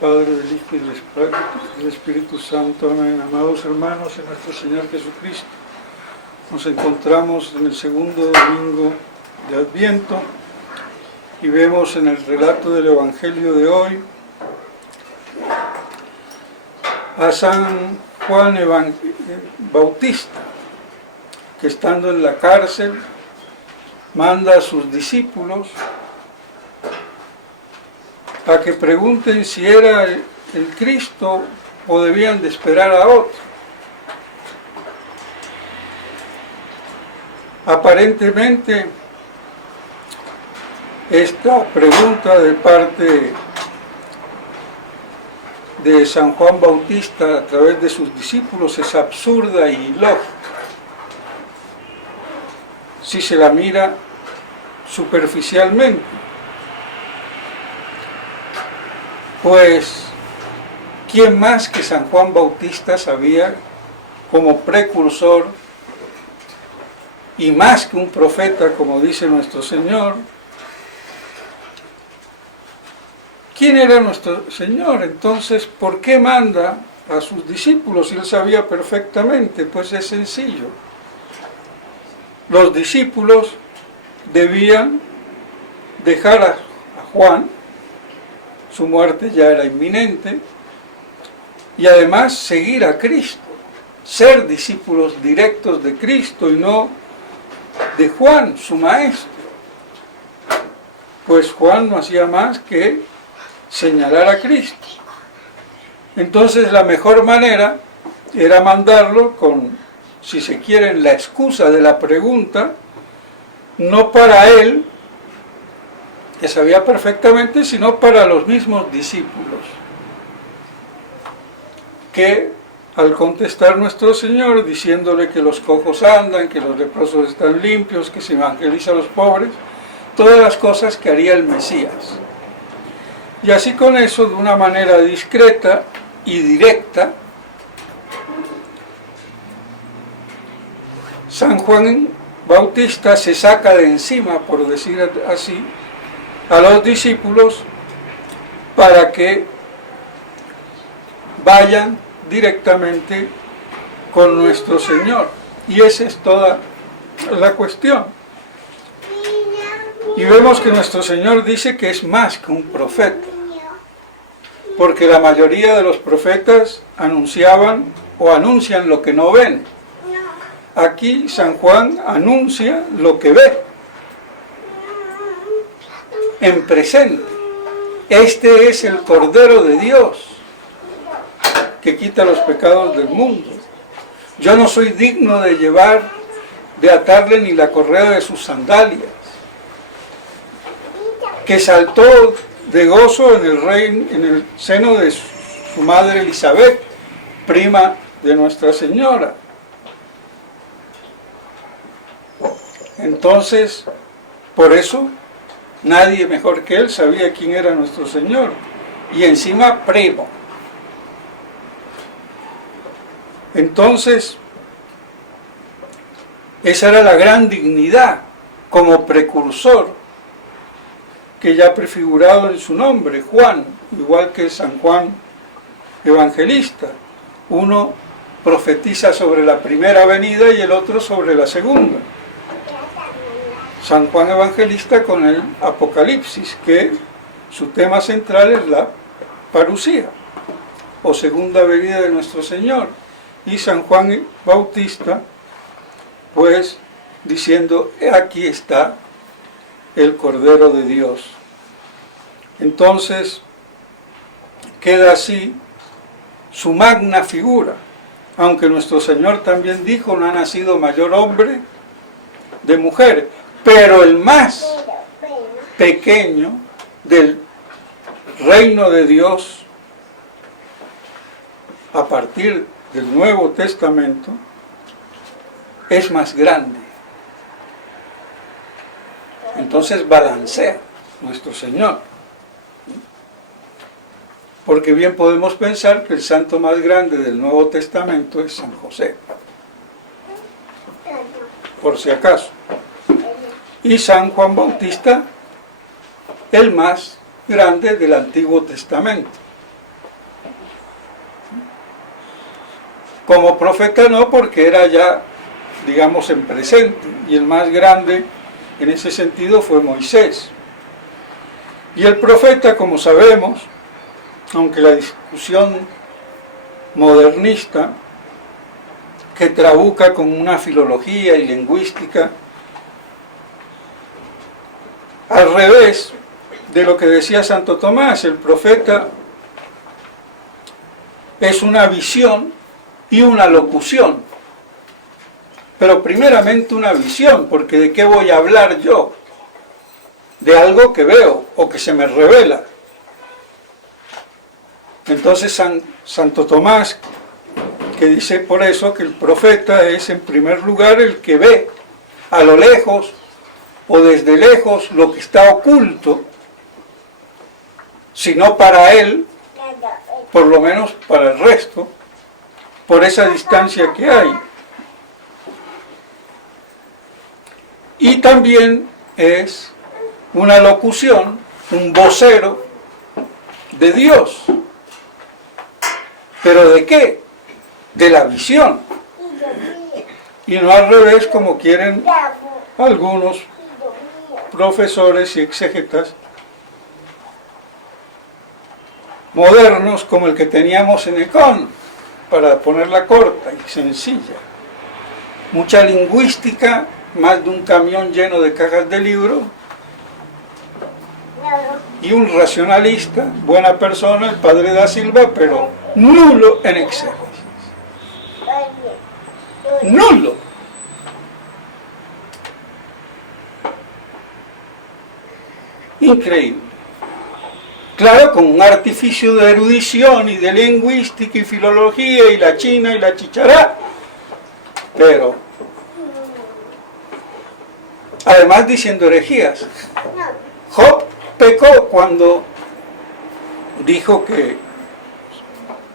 Padre, del Hijo y del Espíritu Santo. Amén. Amados hermanos, en nuestro Señor Jesucristo, nos encontramos en el segundo domingo de Adviento y vemos en el relato del Evangelio de hoy a San Juan Bautista, que estando en la cárcel manda a sus discípulos a que pregunten si era el Cristo o debían de esperar a otro. Aparentemente, esta pregunta de parte de San Juan Bautista a través de sus discípulos es absurda y ilógica si se la mira superficialmente. Pues, ¿quién más que San Juan Bautista sabía, como precursor y más que un profeta, como dice nuestro Señor, quién era nuestro Señor? Entonces, ¿por qué manda a sus discípulos? Y él sabía perfectamente. Pues es sencillo. Los discípulos debían dejar a Juan, su muerte ya era inminente, y además seguir a Cristo, ser discípulos directos de Cristo y no de Juan, su maestro. Pues Juan no hacía más que señalar a Cristo. Entonces la mejor manera era mandarlo con, si se quiere, la excusa de la pregunta, no para él, que sabía perfectamente, sino para los mismos discípulos, que al contestar nuestro Señor, diciéndole que los cojos andan, que los leprosos están limpios, que se evangeliza a los pobres, todas las cosas que haría el Mesías. Y así con eso, de una manera discreta y directa, San Juan Bautista se saca de encima, por decir así, a los discípulos para que vayan directamente con nuestro Señor. Y esa es toda la cuestión. Y vemos que nuestro Señor dice que es más que un profeta, porque la mayoría de los profetas anunciaban o anuncian lo que no ven. Aquí San Juan anuncia lo que ve en presente. Este es el Cordero de Dios que quita los pecados del mundo. Yo no soy digno de atarle ni la correa de sus sandalias. Que saltó de gozo en el seno de su madre Elizabeth, prima de Nuestra Señora. Entonces, por eso, nadie mejor que él sabía quién era nuestro Señor. Y encima, primo. Entonces, esa era la gran dignidad como precursor, que ya prefigurado en su nombre, Juan, igual que San Juan Evangelista. Uno profetiza sobre la primera venida y el otro sobre la segunda. San Juan Evangelista con el Apocalipsis, que su tema central es la parusía, o segunda venida de nuestro Señor. Y San Juan Bautista, pues, diciendo, aquí está el Cordero de Dios. Entonces, queda así su magna figura, aunque nuestro Señor también dijo, no ha nacido mayor hombre de mujer, pero el más pequeño del reino de Dios, a partir del Nuevo Testamento, es más grande. Entonces balancea nuestro Señor. Porque bien podemos pensar que el santo más grande del Nuevo Testamento es San José, por si acaso. Y San Juan Bautista, el más grande del Antiguo Testamento. Como profeta no, porque era ya, digamos, en presente, y el más grande en ese sentido fue Moisés. Y el profeta, como sabemos, aunque la discusión modernista, que trabuca con una filología y lingüística, al revés de lo que decía Santo Tomás, el profeta es una visión y una locución. Pero primeramente una visión, porque ¿de qué voy a hablar yo? De algo que veo o que se me revela. Entonces Santo Tomás, que dice por eso que el profeta es en primer lugar el que ve a lo lejos o desde lejos lo que está oculto, si no para él, por lo menos para el resto, por esa distancia que hay. Y también es una locución, un vocero de Dios. ¿Pero de qué? De la visión. Y no al revés como quieren algunos profesores y exégetas modernos como el que teníamos en Econ, para ponerla corta y sencilla. Mucha lingüística, más de un camión lleno de cajas de libro, y un racionalista, buena persona, el padre da Silva, pero nulo en exégesis. Nulo. Increíble. Claro, con un artificio de erudición y de lingüística y filología y la china y la chichará, pero además diciendo herejías. Job pecó cuando dijo que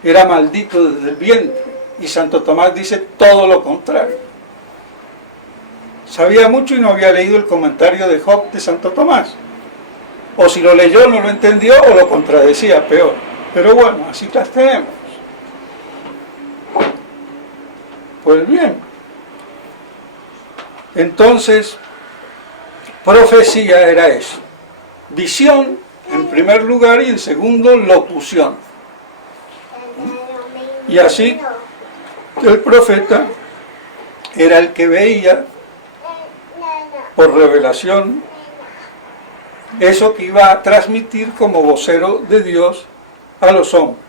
era maldito desde el vientre, y Santo Tomás dice todo lo contrario. Sabía mucho y no había leído el comentario de Job de Santo Tomás. O si lo leyó no lo entendió o lo contradecía, peor. Pero bueno, así las tenemos. Pues bien. Entonces, profecía era eso. Visión en primer lugar y en segundo locución. Y así el profeta era el que veía por revelación eso que iba a transmitir como vocero de Dios a los hombres.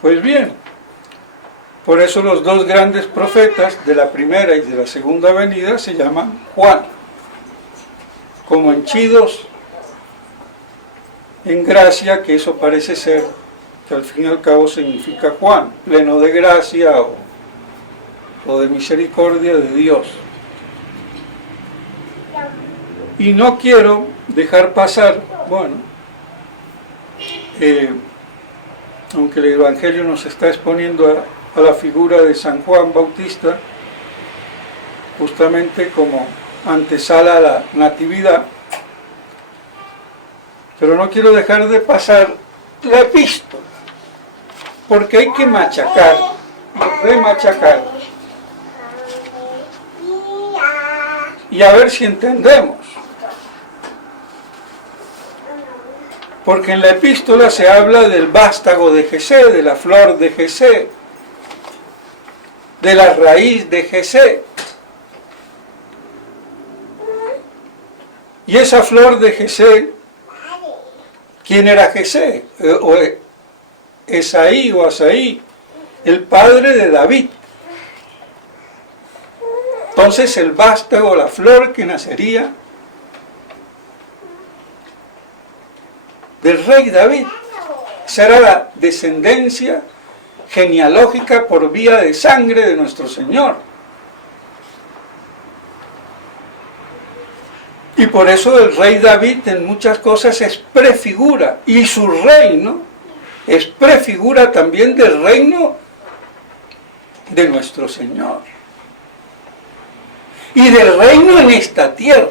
Pues bien, por eso los dos grandes profetas de la primera y de la segunda venida se llaman Juan, como henchidos en gracia, que eso parece ser, que al fin y al cabo significa Juan, pleno de gracia o de misericordia de Dios. Y no quiero dejar pasar, bueno, aunque el Evangelio nos está exponiendo a la figura de San Juan Bautista, justamente como antesala a la natividad, pero no quiero dejar de pasar la epístola, porque hay que machacar, remachacar, y a ver si entendemos. Porque en la epístola se habla del vástago de Jesé, de la flor de Jesé, de la raíz de Jesé. Y esa flor de Jesé, ¿quién era Jesé? O Esaí o Asaí, el padre de David. Entonces el vástago, la flor que nacería del rey David, será la descendencia genealógica por vía de sangre de nuestro Señor. Y por eso el rey David en muchas cosas es prefigura, y su reino es prefigura también del reino de nuestro Señor. Y del reino en esta tierra,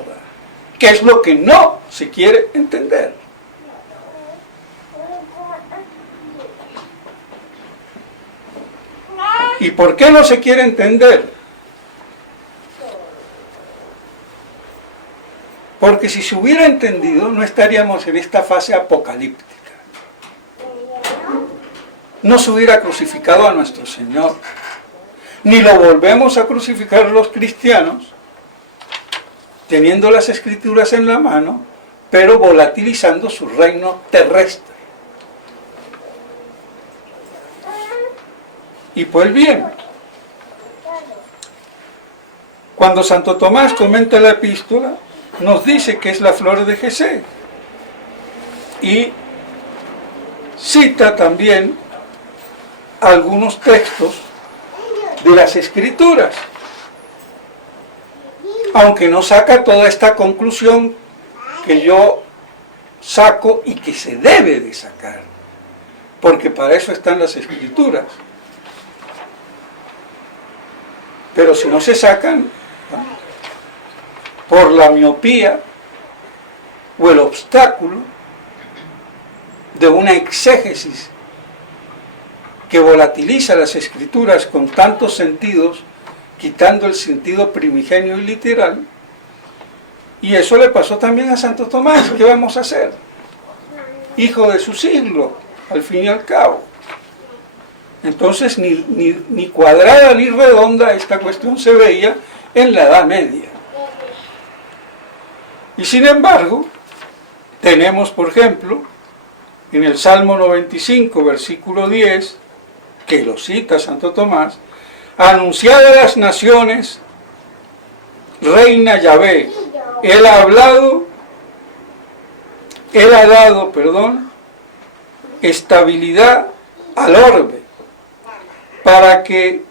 que es lo que no se quiere entender. ¿Y por qué no se quiere entender? Porque si se hubiera entendido, no estaríamos en esta fase apocalíptica. No se hubiera crucificado a nuestro Señor, ni lo volvemos a crucificar los cristianos, teniendo las Escrituras en la mano, pero volatilizando su reino terrestre. Y pues bien, cuando Santo Tomás comenta la epístola, nos dice que es la flor de Jesé, y cita también algunos textos de las Escrituras, aunque no saca toda esta conclusión que yo saco y que se debe de sacar, porque para eso están las Escrituras. Pero si no se sacan, ¿no?, por la miopía o el obstáculo de una exégesis que volatiliza las Escrituras con tantos sentidos, quitando el sentido primigenio y literal. Y eso le pasó también a Santo Tomás. ¿Qué vamos a hacer? Hijo de su siglo, al fin y al cabo. Entonces ni cuadrada ni redonda esta cuestión se veía en la Edad Media. Y sin embargo, tenemos, por ejemplo, en el Salmo 95, versículo 10, que lo cita Santo Tomás: anunciad a las naciones, reina Yahvé, Él ha dado, estabilidad al orbe, para que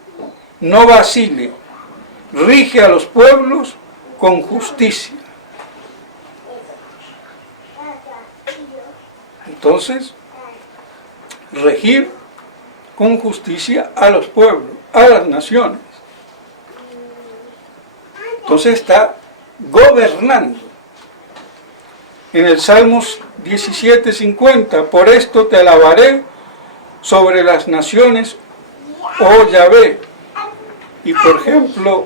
no vacile, rige a los pueblos con justicia. Entonces, regir con justicia a los pueblos, a las naciones. Entonces está gobernando. En el Salmos 17:50, por esto te alabaré sobre las naciones, oh Yahvé. Y por ejemplo,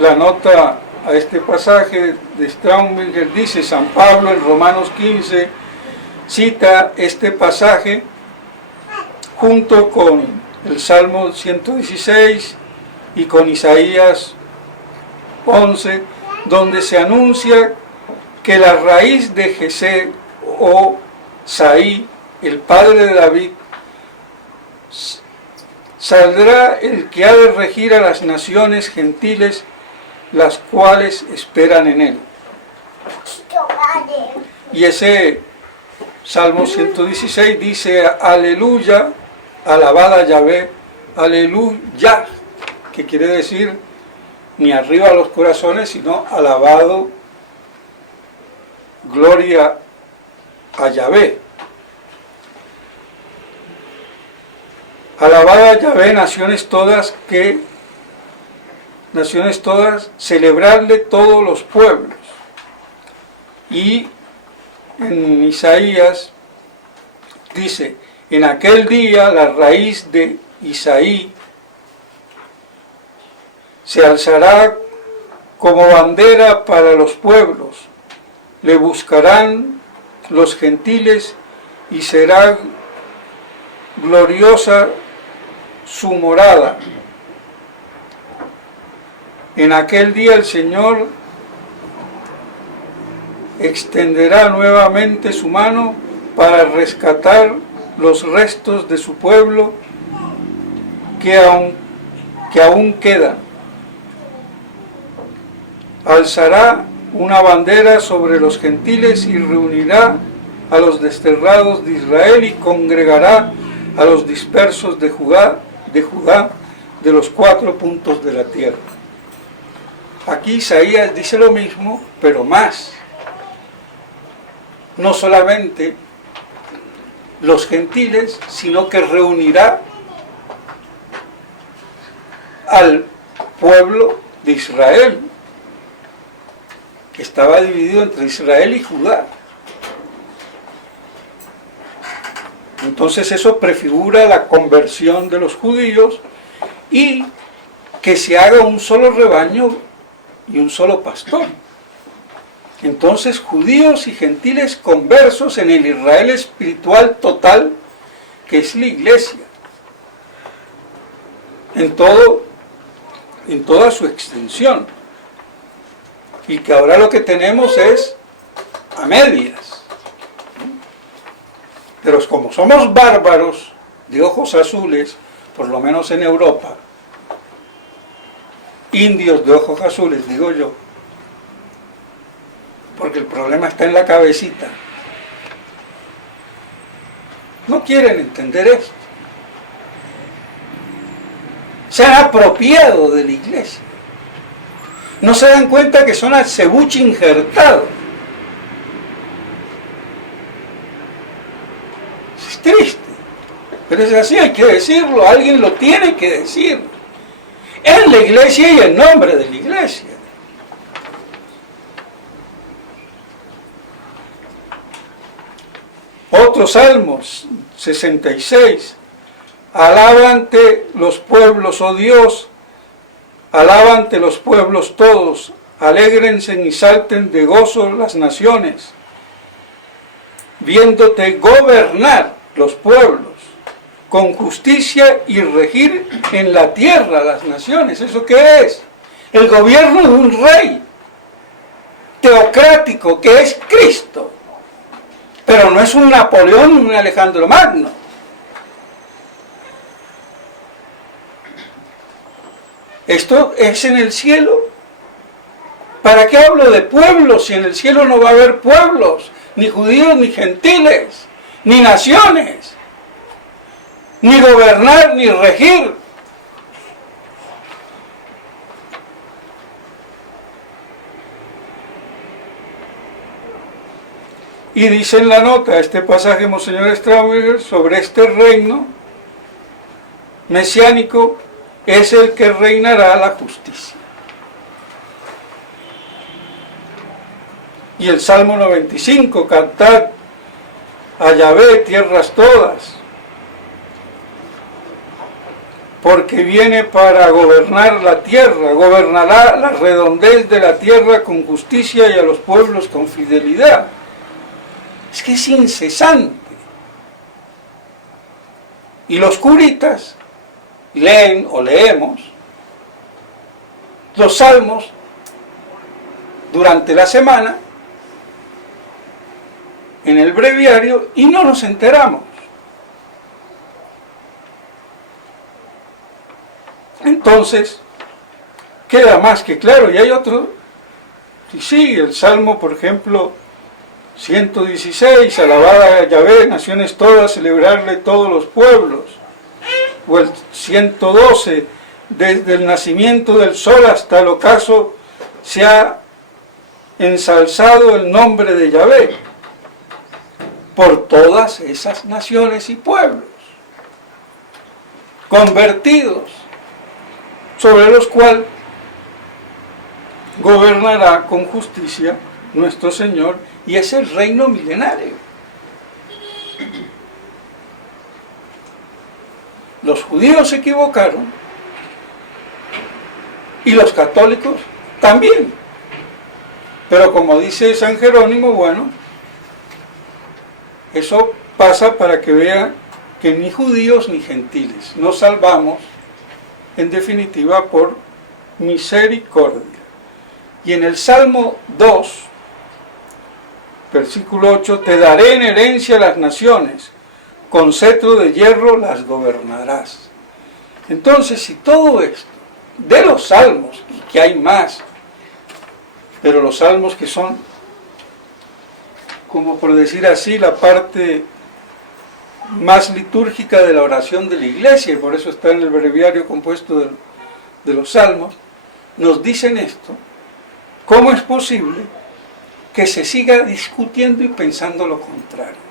la nota a este pasaje de Straubinger dice: San Pablo en Romanos 15 cita este pasaje junto con el Salmo 116 y con Isaías 11, donde se anuncia que la raíz de Jesé o Saí, el padre de David, saldrá el que ha de regir a las naciones gentiles, las cuales esperan en él. Y ese Salmo 116 dice: aleluya, alabada a Yahvé, aleluya, que quiere decir ni arriba los corazones, sino alabado, gloria a Yahvé. Alabada a Yahvé, naciones todas, celebrarle todos los pueblos. Y en Isaías dice: en aquel día la raíz de Isaí se alzará como bandera para los pueblos, le buscarán los gentiles y será gloriosa su morada. En aquel día el Señor extenderá nuevamente su mano para rescatar los restos de su pueblo que aún quedan. Alzará una bandera sobre los gentiles y reunirá a los desterrados de Israel y congregará a los dispersos de Judá de los 4 puntos de la tierra. Aquí Isaías dice lo mismo, pero más. No solamente los gentiles, sino que reunirá al pueblo de Israel, que estaba dividido entre Israel y Judá. Entonces eso prefigura la conversión de los judíos y que se haga un solo rebaño y un solo pastor. Entonces, judíos y gentiles conversos en el Israel espiritual total, que es la iglesia, en toda su extensión, y que ahora lo que tenemos es a medias. Pero como somos bárbaros de ojos azules, por lo menos en Europa, indios de ojos azules, digo yo, porque el problema está en la cabecita, no quieren entender esto. Se han apropiado de la iglesia. No se dan cuenta que son acebuche injertado. Es triste, pero es así, hay que decirlo, alguien lo tiene que decir. En la iglesia y en nombre de la iglesia. Otros salmos, 66. Alabante los pueblos, oh Dios, alabante los pueblos todos, alégrense y salten de gozo las naciones, viéndote gobernar los pueblos, con justicia y regir en la tierra las naciones. ¿Eso qué es? El gobierno de un rey teocrático que es Cristo, pero no es un Napoleón ni un Alejandro Magno. Esto es en el cielo. ¿Para qué hablo de pueblos si en el cielo no va a haber pueblos, ni judíos, ni gentiles, ni naciones, ni gobernar, ni regir? Y dice en la nota, este pasaje, Monseñor Straubinger, sobre este reino mesiánico, es el que reinará la justicia. Y el Salmo 95, cantad a Yahvé tierras todas, porque viene para gobernar la tierra, gobernará la redondez de la tierra con justicia y a los pueblos con fidelidad. Es que es incesante. Y los curitas leen o leemos los salmos durante la semana en el breviario y no nos enteramos. Entonces, queda más que claro, y hay otro, sí, el Salmo, por ejemplo, 116, alabad a Yahvé, naciones todas, celebrarle todos los pueblos. O el 112, desde el nacimiento del sol hasta el ocaso se ha ensalzado el nombre de Yahvé por todas esas naciones y pueblos convertidos, sobre los cuales gobernará con justicia nuestro Señor, y es el reino milenario. Los judíos se equivocaron y los católicos también. Pero como dice San Jerónimo, bueno, eso pasa para que vean que ni judíos ni gentiles nos salvamos, en definitiva, por misericordia. Y en el Salmo 2, versículo 8, te daré en herencia las naciones, con cetro de hierro las gobernarás. Entonces, si todo esto, de los salmos, y que hay más, pero los salmos que son, como por decir así, la parte más litúrgica de la oración de la iglesia, y por eso está en el breviario compuesto de los salmos, nos dicen esto, ¿cómo es posible que se siga discutiendo y pensando lo contrario?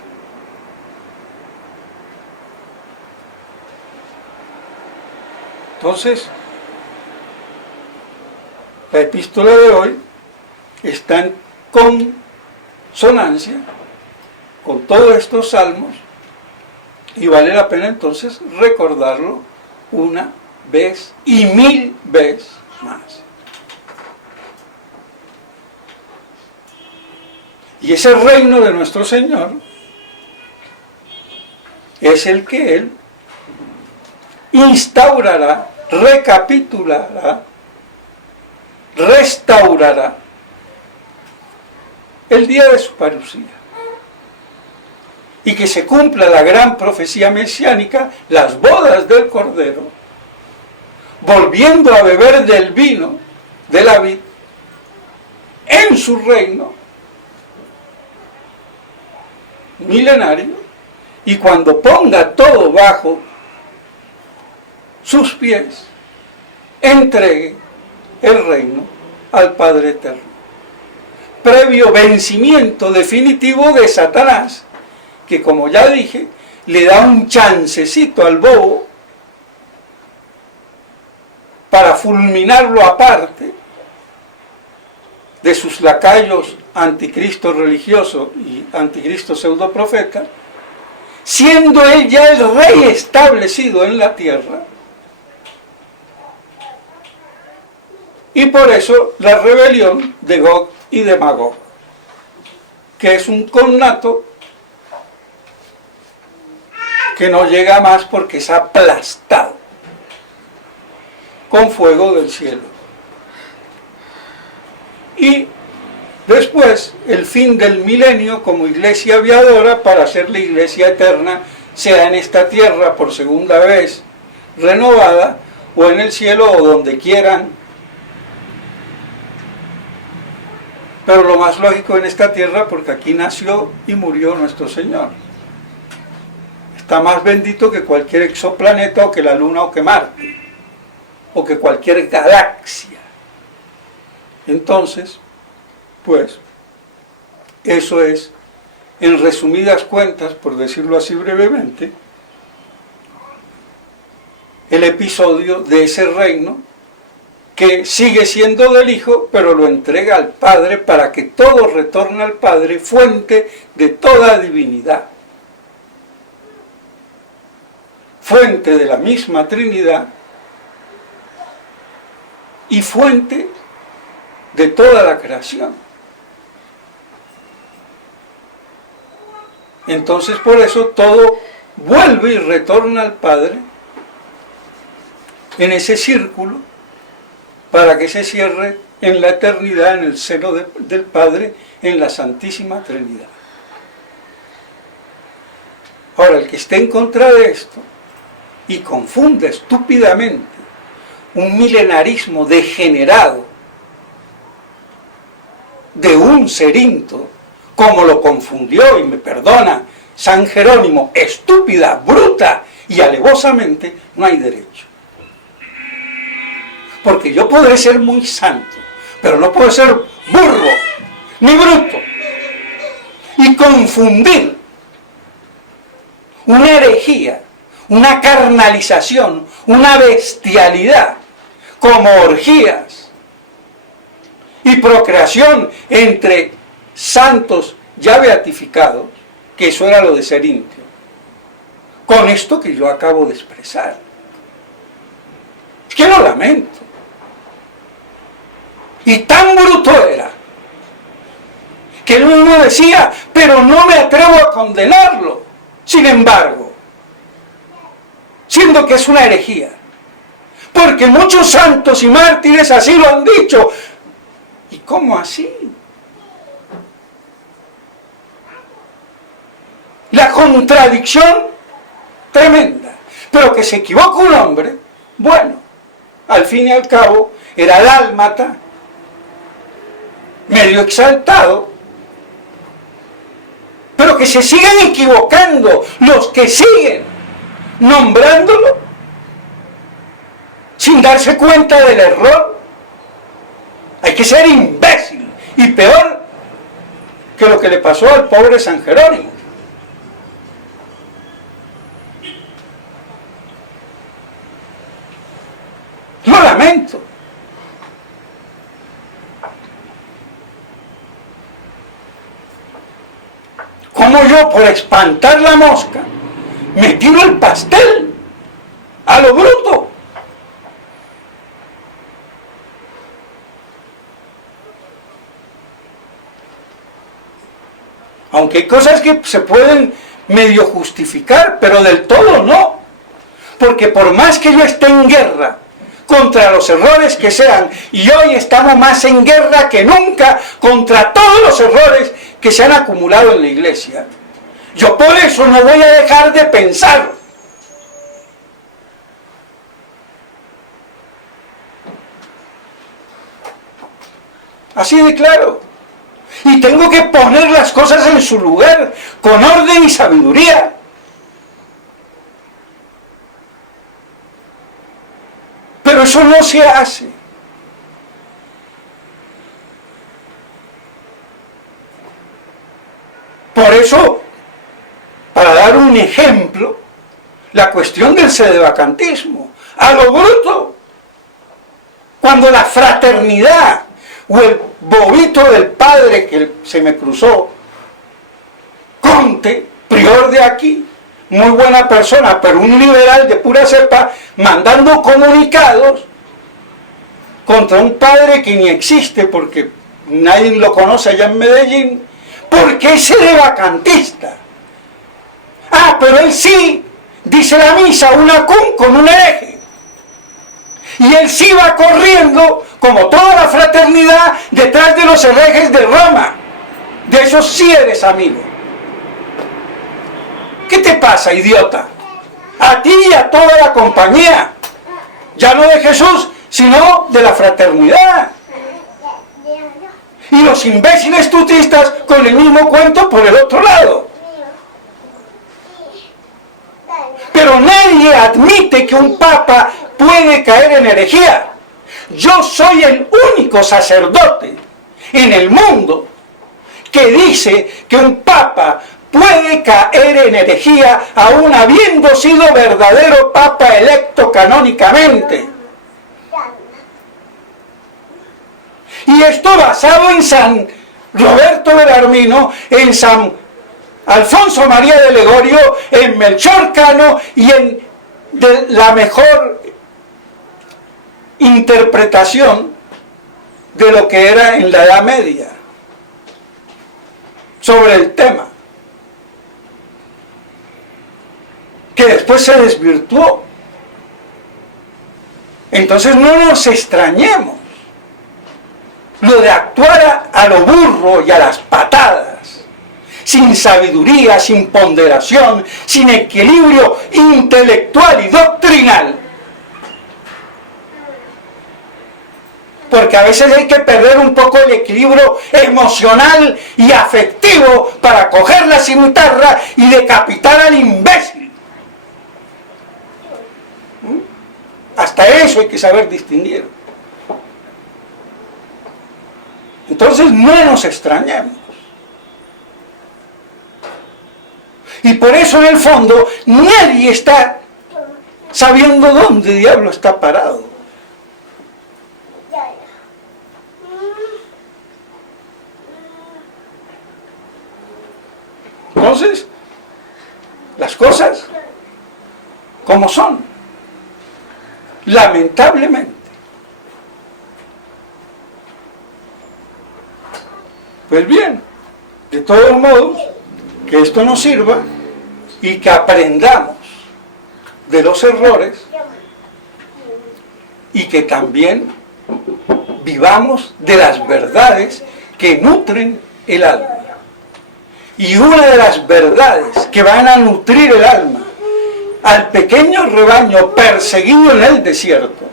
Entonces, la epístola de hoy está en consonancia con todos estos salmos y vale la pena entonces recordarlo una vez y 1000 veces más. Y ese reino de nuestro Señor es el que Él instaurará, recapitulará, restaurará el día de su parucía. Y que se cumpla la gran profecía mesiánica, las bodas del Cordero, volviendo a beber del vino de la vid en su reino milenario, y cuando ponga todo bajo sus pies, entregue el reino al Padre Eterno, previo vencimiento definitivo de Satanás, que, como ya dije, le da un chancecito al bobo para fulminarlo aparte de sus lacayos anticristo religioso y anticristo pseudoprofeta, siendo él ya el rey establecido en la tierra. Y por eso la rebelión de Gog y de Magog, que es un connato que no llega más porque es aplastado con fuego del cielo. Y después el fin del milenio como iglesia aviadora para ser la iglesia eterna, sea en esta tierra por segunda vez renovada, o en el cielo, o donde quieran. Pero lo más lógico en esta tierra, porque aquí nació y murió nuestro Señor. Está más bendito que cualquier exoplaneta, o que la Luna, o que Marte, o que cualquier galaxia. Entonces, pues, eso es, en resumidas cuentas, por decirlo así brevemente, el episodio de ese reino que sigue siendo del Hijo, pero lo entrega al Padre para que todo retorne al Padre, fuente de toda divinidad, fuente de la misma Trinidad y fuente de toda la creación. Entonces, por eso todo vuelve y retorna al Padre en ese círculo, para que se cierre en la eternidad, en el seno del Padre, en la Santísima Trinidad. Ahora, el que esté en contra de esto y confunda estúpidamente un milenarismo degenerado de un Cerinto, como lo confundió, y me perdona San Jerónimo, estúpida, bruta y alevosamente, no hay derecho. Porque yo podré ser muy santo, pero no puedo ser burro, ni bruto, y confundir una herejía, una carnalización, una bestialidad, como orgías y procreación entre santos ya beatificados, que eso era lo de Cerintio, con esto que yo acabo de expresar. Es que lo lamento. Y tan bruto era, que él mismo decía, pero no me atrevo a condenarlo. Sin embargo, siendo que es una herejía, porque muchos santos y mártires así lo han dicho. ¿Y cómo así? La contradicción tremenda. Pero que se equivoca un hombre, bueno, al fin y al cabo, era dálmata, medio exaltado, pero que se siguen equivocando los que siguen nombrándolo sin darse cuenta del error. Hay que ser imbécil, y peor que lo que le pasó al pobre San Jerónimo. Lo lamento. Como yo, por espantar la mosca, me tiro el pastel a lo bruto Aunque hay cosas que se pueden medio justificar, pero del todo no. Porque por más que yo esté en guerra contra los errores que sean, y hoy estamos más en guerra que nunca contra todos los errores que se han acumulado en la iglesia, yo por eso no voy a dejar de pensar. Así de claro. Y tengo que poner las cosas en su lugar, con orden y sabiduría. Pero eso no se hace. Por eso, para dar un ejemplo, la cuestión del sedevacantismo, a lo bruto, cuando la fraternidad o el bobito del padre que se me cruzó, Conte, prior de aquí, muy buena persona, pero un liberal de pura cepa, mandando comunicados contra un padre que ni existe porque nadie lo conoce allá en Medellín, porque es sedevacantista. Ah, pero él sí dice la misa, una con un hereje. Y él sí va corriendo, como toda la fraternidad, detrás de los herejes de Roma. De esos sí eres amigo. ¿Qué te pasa, idiota? A ti y a toda la compañía. Ya no de Jesús, sino de la fraternidad. Y los imbéciles tutistas con el mismo cuento por el otro lado. Pero nadie admite que un papa puede caer en herejía. Yo soy el único sacerdote en el mundo que dice que un papa puede caer en herejía aún habiendo sido verdadero papa electo canónicamente. Y esto basado en San Roberto Belarmino, en San Alfonso María de Legorio, en Melchor Cano y en la mejor interpretación de lo que era en la Edad Media sobre el tema, que después se desvirtuó. Entonces no nos extrañemos lo de actuar a lo burro y a las patadas, sin sabiduría, sin ponderación, sin equilibrio intelectual y doctrinal. Porque a veces hay que perder un poco el equilibrio emocional y afectivo para coger la cimitarra y decapitar al imbécil. Hasta eso hay que saber distinguir. Entonces no nos extrañemos. Y por eso en el fondo nadie está sabiendo dónde diablo está parado. Entonces, las cosas como son, lamentablemente. Pues bien, de todos modos, que esto nos sirva y que aprendamos de los errores y que también vivamos de las verdades que nutren el alma. Y una de las verdades que van a nutrir el alma al pequeño rebaño perseguido en el desierto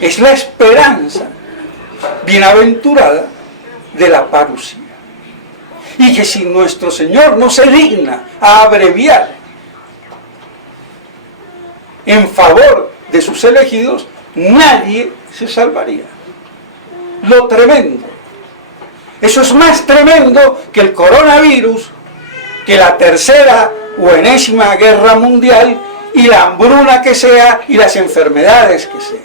es la esperanza bienaventurada de la parucía. Y que si nuestro Señor no se digna a abreviar en favor de sus elegidos, nadie se salvaría. Lo tremendo. Eso es más tremendo que el coronavirus, que la tercera o enésima guerra mundial y la hambruna que sea y las enfermedades que sean.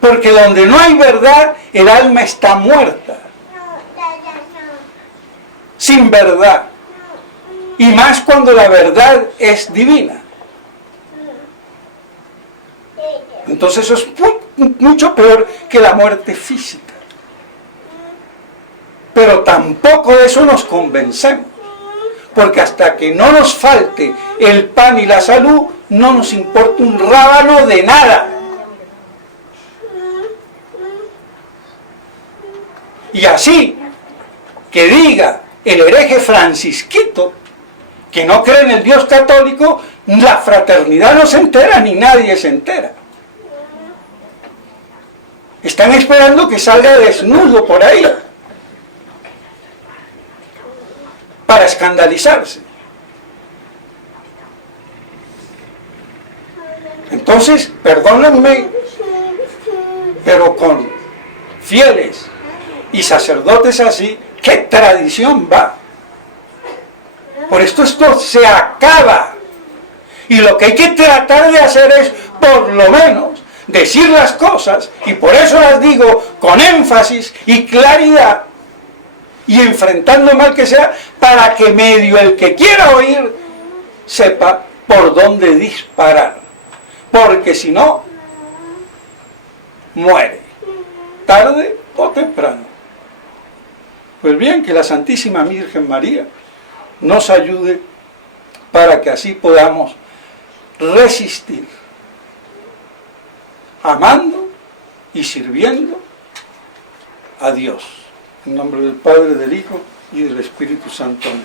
Porque donde no hay verdad, el alma está muerta. Sin verdad. Y más cuando la verdad es divina. Entonces eso es mucho peor que la muerte física. Pero tampoco de eso nos convencemos, porque hasta que no nos falte el pan y la salud, no nos importa un rábano de nada. Y así, que diga el hereje Francisquito, que no cree en el Dios católico, la fraternidad no se entera, ni nadie se entera. Están esperando que salga desnudo por ahí, para escandalizarse. Entonces, perdónenme, pero con fieles y sacerdotes así, ¿qué tradición va? Por esto se acaba. Y lo que hay que tratar de hacer es, por lo menos, decir las cosas, y por eso las digo con énfasis y claridad, y enfrentando mal que sea, para que medio el que quiera oír sepa por dónde disparar. Porque si no, muere, tarde o temprano. Pues bien, que la Santísima Virgen María nos ayude para que así podamos resistir, amando y sirviendo a Dios. En nombre del Padre, del Hijo y del Espíritu Santo. Amén.